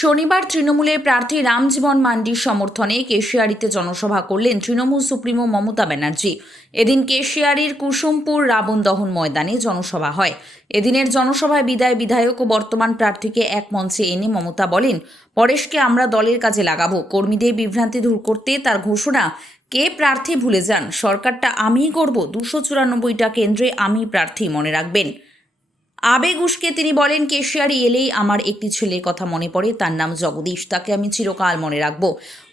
শনিবার তৃণমূলের প্রার্থী রামজীবন মান্ডির সমর্থনে কেশিয়াড়িতে জনসভা করলেন তৃণমূল সুপ্রিমো মমতা ব্যানার্জি। এদিন কেশিয়াড়ির কুসুমপুর রাবণ দহন ময়দানে জনসভা হয়। এদিনের জনসভায় বিধায়ক ও বর্তমান প্রার্থীকে এক মঞ্চে এনে মমতা বলেন, পরেশকে আমরা দলের কাজে লাগাবো। কর্মীদের বিভ্রান্তি দূর করতে তার ঘোষণা, কে প্রার্থী ভুলে যান, সরকারটা আমিই করব, 294টা কেন্দ্রে আমি প্রার্থী, মনে রাখবেন। আবেগ উস্কে তিনি বলেন, কেশিয়াড়ি এলেই আমার একটি ছেলের কথা মনে পড়ে, তার নাম জগদীশ। তাকে আমি চিরকাল মনে রাখবো।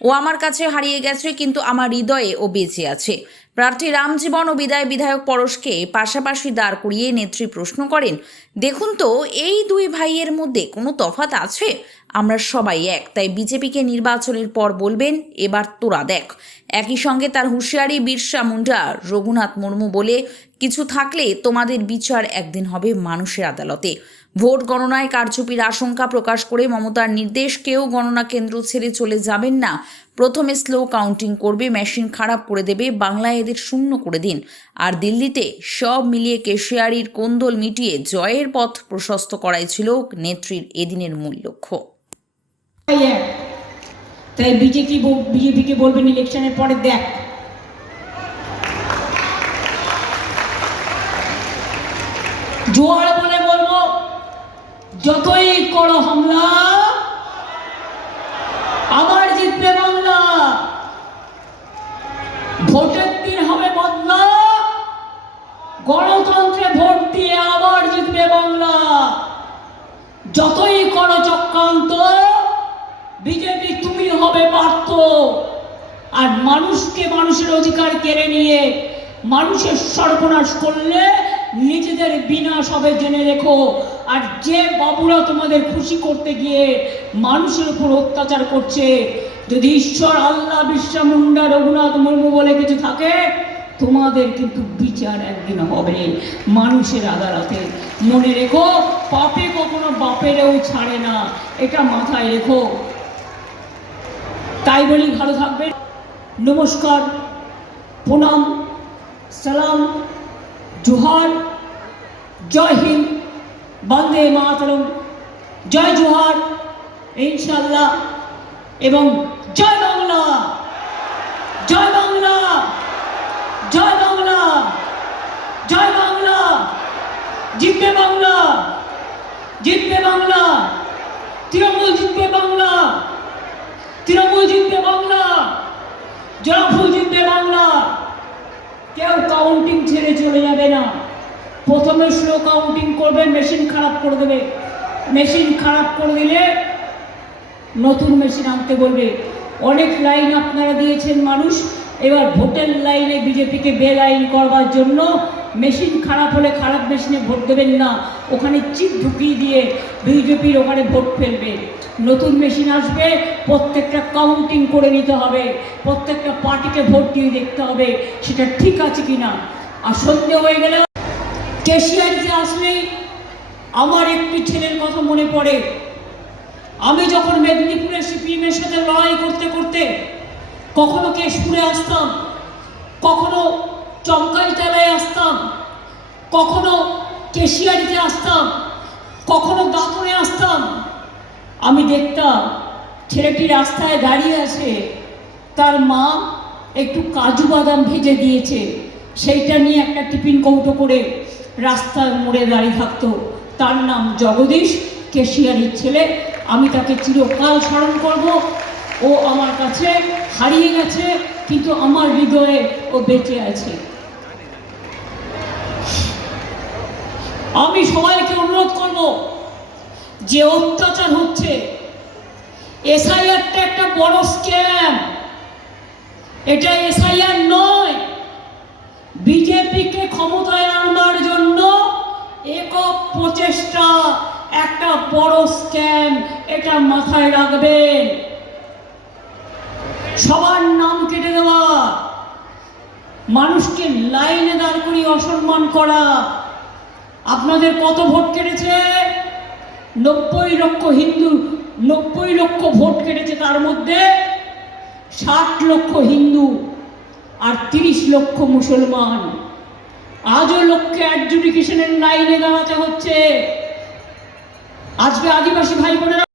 ও আমার কাছে হারিয়ে গেছে, কিন্তু আমার হৃদয়ে ও বেঁচে আছে। প্রার্থী রামজীবন ও বিধায়ক পরশকে পাশাপাশি দাঁড় করিয়ে নেত্রী প্রশ্ন করেন, দেখুন তো, এই দুই ভাইয়ের মধ্যে কোনো তফাৎ আছে? আমরা সবাই এক, তাই বিজেপিকে নির্বাচনের পর বলবেন, এবার তোরা দেখ। একই সঙ্গে তার হুঁশিয়ারি, বিরসা মুন্ডা, রঘুনাথ মুর্মু বলে কিছু থাকলে তোমাদের বিচার একদিন হবে মানুষের আদালতে। ভোট গণনায় কারচুপির আশঙ্কা প্রকাশ করে মমতার নির্দেশ, কেউ গণনা কেন্দ্র ছেড়ে চলে যাবেন না। প্রথমে স্লো কাউন্টিং করবে, মেশিন খারাপ করে দেবে, বাংলায় এদের শূন্য করে দিন। আর দিল্লিতে সব মিলিয়ে কেশিয়াড়ির কোন্দল মিটিয়ে জয়ের পথ প্রশস্ত করাই ছিল নেত্রীর এদিনের মূল লক্ষ্য। তাই বিজেপিকে বলবেন ইলেকশনের পরে, দেখ জোয়ার বলে বলবো, যতই করো হামলা, আবার জিতবে বাংলা। ভোটের দিন হবে বদলা, গণতন্ত্রে ভোট দিয়ে আবার জিতবে বাংলা। যতই করো চক্রান্ত, বিজেপি তুমি হবে পার্থ। আর মানুষকে, মানুষের অধিকার কেড়ে নিয়ে মানুষের সর্বনাশ করলে নিজেদের বিনাশ হবে, জেনে রেখো। আর যে বাবুরা তোমাদের খুশি করতে গিয়ে মানুষের উপর অত্যাচার করছে, যদি ঈশ্বর, আল্লাহ, বিরসা মুন্ডা, রঘুনাথ মুর্মু বলে কিছু থাকে, তোমাদের কিন্তু বিচার একদিন হবে মানুষের আদালতে। মনে রেখো, পাপে কখনো বাপেরেও ছাড়ে না, এটা মাথায় রেখো। তাই বলি, ভালো থাকবে। নমস্কার, প্রণাম, সালাম, জোহার, জয় হিন্দ, বন্দে মাতরম, জয় জোহার, ইনশাআল্লাহ, এবং জয় বাংলা, জয় বাংলা, জয় বাংলা, জয় বাংলা। জিতবে বাংলা, জিতবে বাংলা, তৃণমূল জিতবে বাংলা, তৃণমূল জিতবে বাংলা, জয়ফুল জিতবে বাংলা। কেউ কাউন্টিং ছেড়ে চলে যাবে না। প্রথমে স্লো কাউন্টিং করবে, মেশিন খারাপ করে দেবে। মেশিন খারাপ করে দিলে নতুন মেশিন আনতে বলবে। অনেক লাইন আপনারা দিয়েছেন মানুষ, এবার ভোটের লাইনে বিজেপিকে বেলাইন করবার জন্য মেশিন খারাপ হলে খারাপ মেশিনে ভোট দেবেন না, ওখানে চিপ ঢুকিয়ে দিয়ে বিজেপির ওখানে ভোট ফেলবে। নতুন মেশিন আসবে, প্রত্যেকটা কাউন্টিং করে নিতে হবে, প্রত্যেকটা পার্টিকে ভোট দিয়ে দেখতে হবে সেটা ঠিক আছে কিনা। আর সন্দেহ হয়ে গেলে, কেশিয়াড়িতে আসলেই আমার একটি ছেলের কথা মনে পড়ে। আমি যখন মেদিনীপুরে সিপিএমের সাথে লড়াই করতে করতে কখনো কেশপুরে আসতাম, কখনো চমকাইতলায় আসতাম, কখনো কেশিয়াড়িতে আসতাম, কখনো দাঁতনে আসতাম, আমি দেখতাম ছেলেটি রাস্তায় দাঁড়িয়ে আছে, তার মা একটু কাজু বাদাম ভেজে দিয়েছে, সেইটা নিয়ে একটা টিফিন কৌটো করে রাস্তার মোড়ে দাঁড়িয়ে থাকতো। তার নাম জগদীশ, কেশিয়াড়ির ছেলে। আমি তাকে চিরকাল স্মরণ করব। ও আমার কাছে হারিয়ে গেছে, কিন্তু আমার হৃদয়ে ও বেঁচে আছে। আমি সবাইকে অনুরোধ করব, যে অত্যাচার হচ্ছে, এসআইআরটা একটা বড় স্ক্যাম। এটা এসআইআর নয়, বিজেপিকে ক্ষমতায় আনবার জন্য একক প্রচেষ্টা, একটা বড় স্ক্যাম, এটা মাথায় রাখবেন। সবার নাম কেটে দেওয়া, মানুষকে লাইনে দাঁড় করিয়ে অসম্মান করা। আপনাদের কত ভোট কেটেছে? 90 লক্ষ হিন্দু, 90 লক্ষ ভোট কেটেছে, তার মধ্যে 60 লক্ষ হিন্দু আর 30 লক্ষ মুসলমান। আজও লোককে অ্যাডজুডিকেশনের লাইনে দাঁড়াতে হচ্ছে। আজকে আদিবাসী ভাই বোনেরা